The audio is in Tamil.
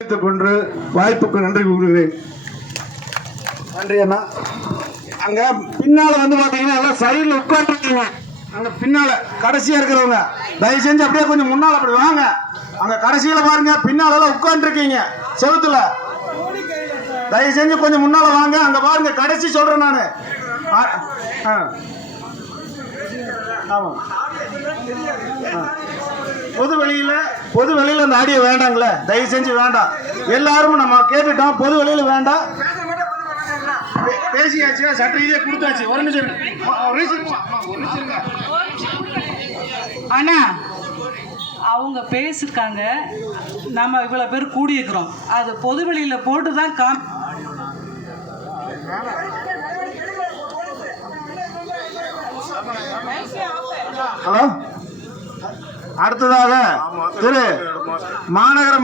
கொண்டு வாய்ப்புக்கு நன்றி கூறுகிறேன். நன்றி அண்ணா. அங்க பின்னால வந்து பாத்தீங்கன்னா எல்லாம் சைடில் உட்காந்துருக்கீங்க அங்கே பின்னால கடைசியா இருக்கிறவங்க தயவு செஞ்சு அப்படியே கொஞ்சம் முன்னால அப்படி வாங்க. அங்க கடைசியில பாருங்க பின்னால எல்லாம் உட்காந்துருக்கீங்க செவுத்துல. தயவு செஞ்சு கொஞ்சம் முன்னால வாங்க அங்க பாருங்க கடைசி சொல்றேன் நானு. ஆ, ஆமாம் பொது வெளியில பொது வெளியில அந்த ஆடியோ வேண்டாங்களே? தயவு செஞ்சு வேண்டாம். எல்லாரும் நம்ம கேட்டுட்டோம். பொது வெளியில வேண்டாம். பேசியாச்சு சட்ட ரீதியா கொடுத்தாச்சு. ஒரு நிமிஷம் ஒரு நிமிஷம். அண்ணா அவங்க பேசிருக்காங்க. நம்ம இவ்வளோ பேர் கூடியிருக்கிறோம். அது பொது வெளியில் போட்டு தான் காம் ஹலோ? அடுத்ததாக திரு மாநகர